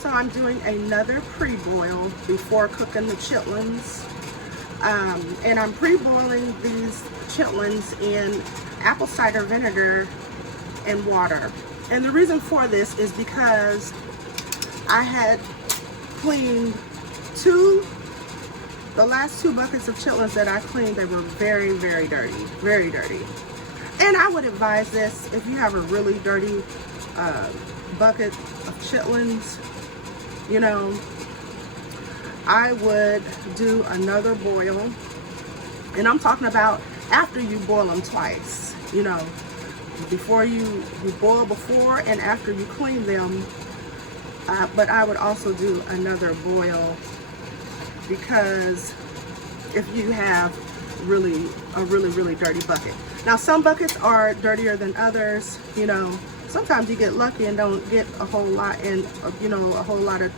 also I'm doing another pre-boil before cooking the chitlins. And I'm pre-boiling these chitlins in apple cider vinegar and water. And the reason for this is because I had cleaned the last 2 buckets of chitlins that I cleaned, they were very, very dirty, very dirty. And I would advise this, if you have a really dirty bucket of chitlins, you know, I would do another boil. And I'm talking about after you boil them twice, you know, before you boil before and after you clean them. But I would also do another boil, because if you have a really dirty bucket. Now some buckets are dirtier than others, you know. Sometimes you get lucky and don't get a whole lot in, you know, a whole lot of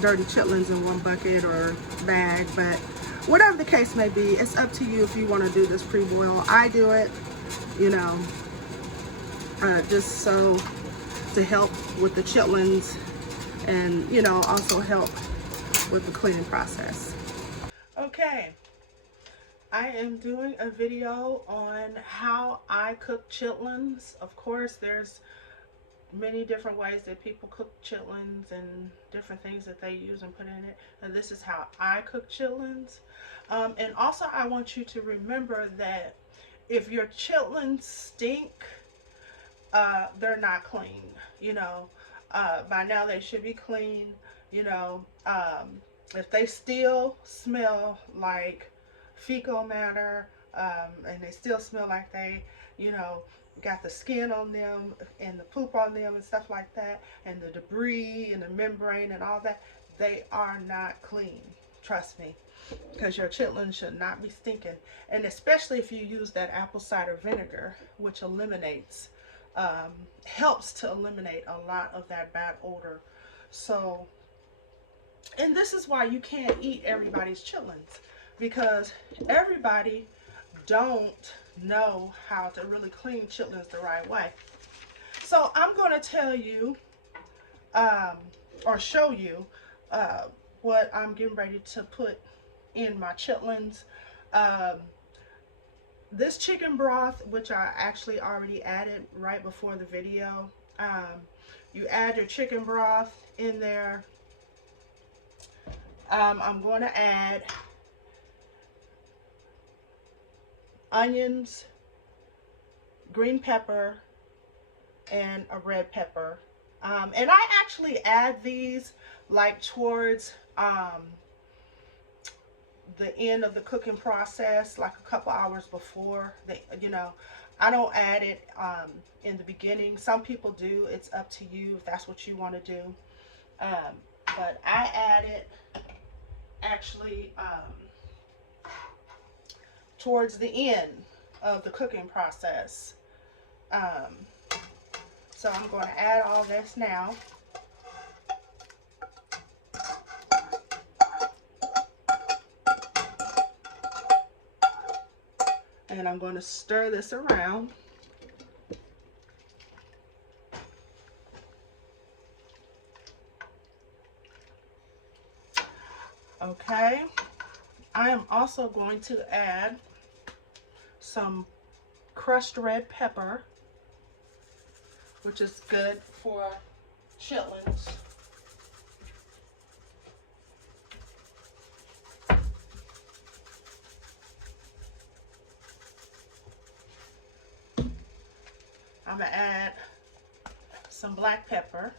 dirty chitlins in one bucket or bag. But whatever the case may be, it's up to you if you want to do this pre-boil. I do it, you know, just so to help with the chitlins and, you know, also help with the cleaning process. Okay, I am doing a video on how I cook chitlins. Of course, there's many different ways that people cook chitlins and different things that they use and put in it. And this is how I cook chitlins. And also I want you to remember that if your chitlins stink, they're not clean, you know. By now they should be clean, you know. If they still smell like fecal matter, and they still smell like they, you know, got the skin on them and the poop on them and stuff like that, and the debris and the membrane and all that, they are not clean. Trust me, because your chitlins should not be stinking. And especially if you use that apple cider vinegar, which eliminates, helps to eliminate a lot of that bad odor. So, and this is why you can't eat everybody's chitlins, because everybody don't know how to really clean chitlins the right way. So I'm going to tell you, or show you, what I'm getting ready to put in my chitlins. This chicken broth, which I actually already added right before the video, you add your chicken broth in there. I'm going to add onions, green pepper, and a red pepper. And I actually add these like towards the end of the cooking process, like a couple hours before. You know, I don't add it in the beginning. Some people do. It's up to you if that's what you want to do. But I add it actually towards the end of the cooking process. So I'm going to add all this now. And I'm going to stir this around. Okay. I am also going to add some crushed red pepper, which is good for chitlins. I'm going to add some black pepper.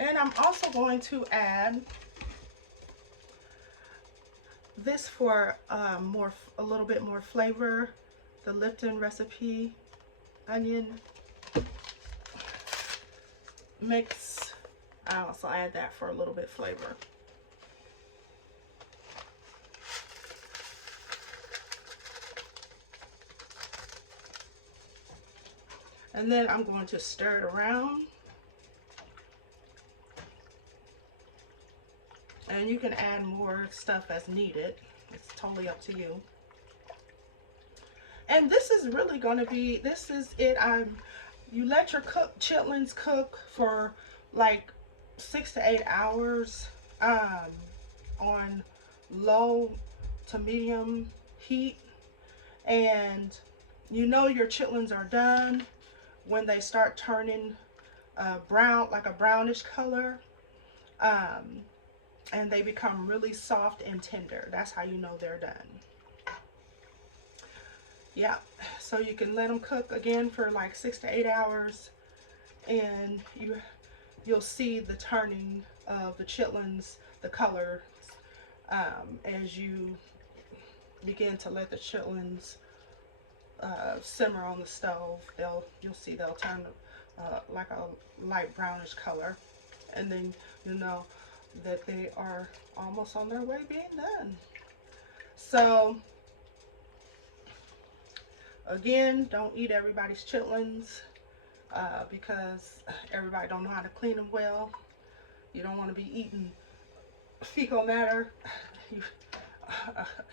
And I'm also going to add this for a little bit more flavor, the Lipton recipe onion mix. I also add that for a little bit flavor. And then I'm going to stir it around. And you can add more stuff as needed. It's totally up to you. And this is really going to be, this is it. You let your chitlins cook for like 6 to 8 hours on low to medium heat. And you know your chitlins are done when they start turning brown, like a brownish color. And they become really soft and tender. That's how you know they're done. Yeah, so you can let them cook again for like 6 to 8 hours, and you'll see the turning of the chitlins, the color, as you begin to let the chitlins simmer on the stove. You'll see they'll turn like a light brownish color, and then you know that they are almost on their way being done. So again, don't eat everybody's chitlins because everybody don't know how to clean them well. You don't want to be eating fecal matter,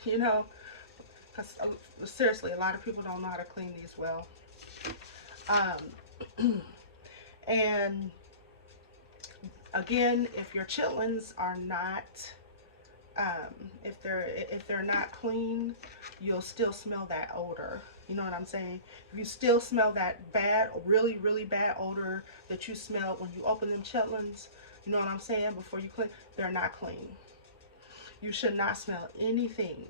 you know, because seriously, a lot of people don't know how to clean these well. And again, if your chitlins are not, if they're not clean, you'll still smell that odor. You know what I'm saying? If you still smell that bad, really, really bad odor that you smelled when you open them chitlins, you know what I'm saying? Before you clean, they're not clean. You should not smell anything.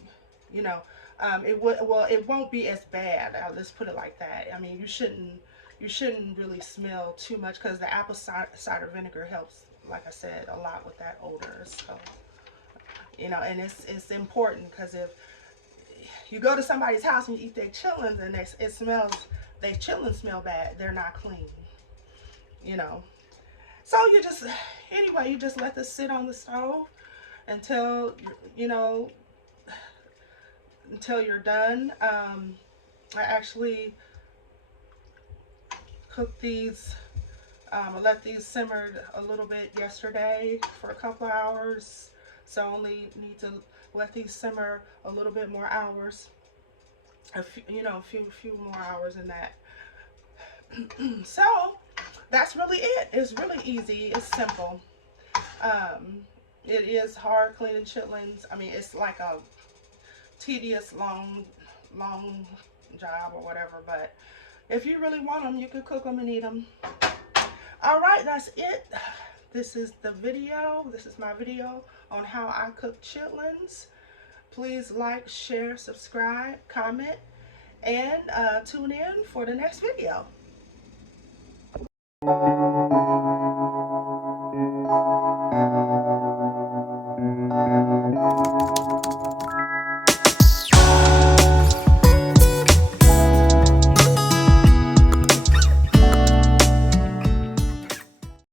You know, it won't be as bad. Let's put it like that. I mean, you shouldn't really smell too much because the apple cider vinegar helps, like I said, a lot with that odor. So, you know, and it's important because if you go to somebody's house and you eat their chitlins and their chitlins smell bad, they're not clean, you know. So you just let this sit on the stove until until you're done. I actually cooked these. I let these simmer a little bit yesterday for a couple of hours, so I only need to let these simmer a little bit more hours. A few more hours than that. So that's really it. It's really easy. It's simple. It is hard cleaning chitlins. I mean, it's like a tedious, long job or whatever. But if you really want them, you can cook them and eat them. All right, that's it. This is the video. This is my video on how I cook chitlins. Please like, share, subscribe, comment, and tune in for the next video.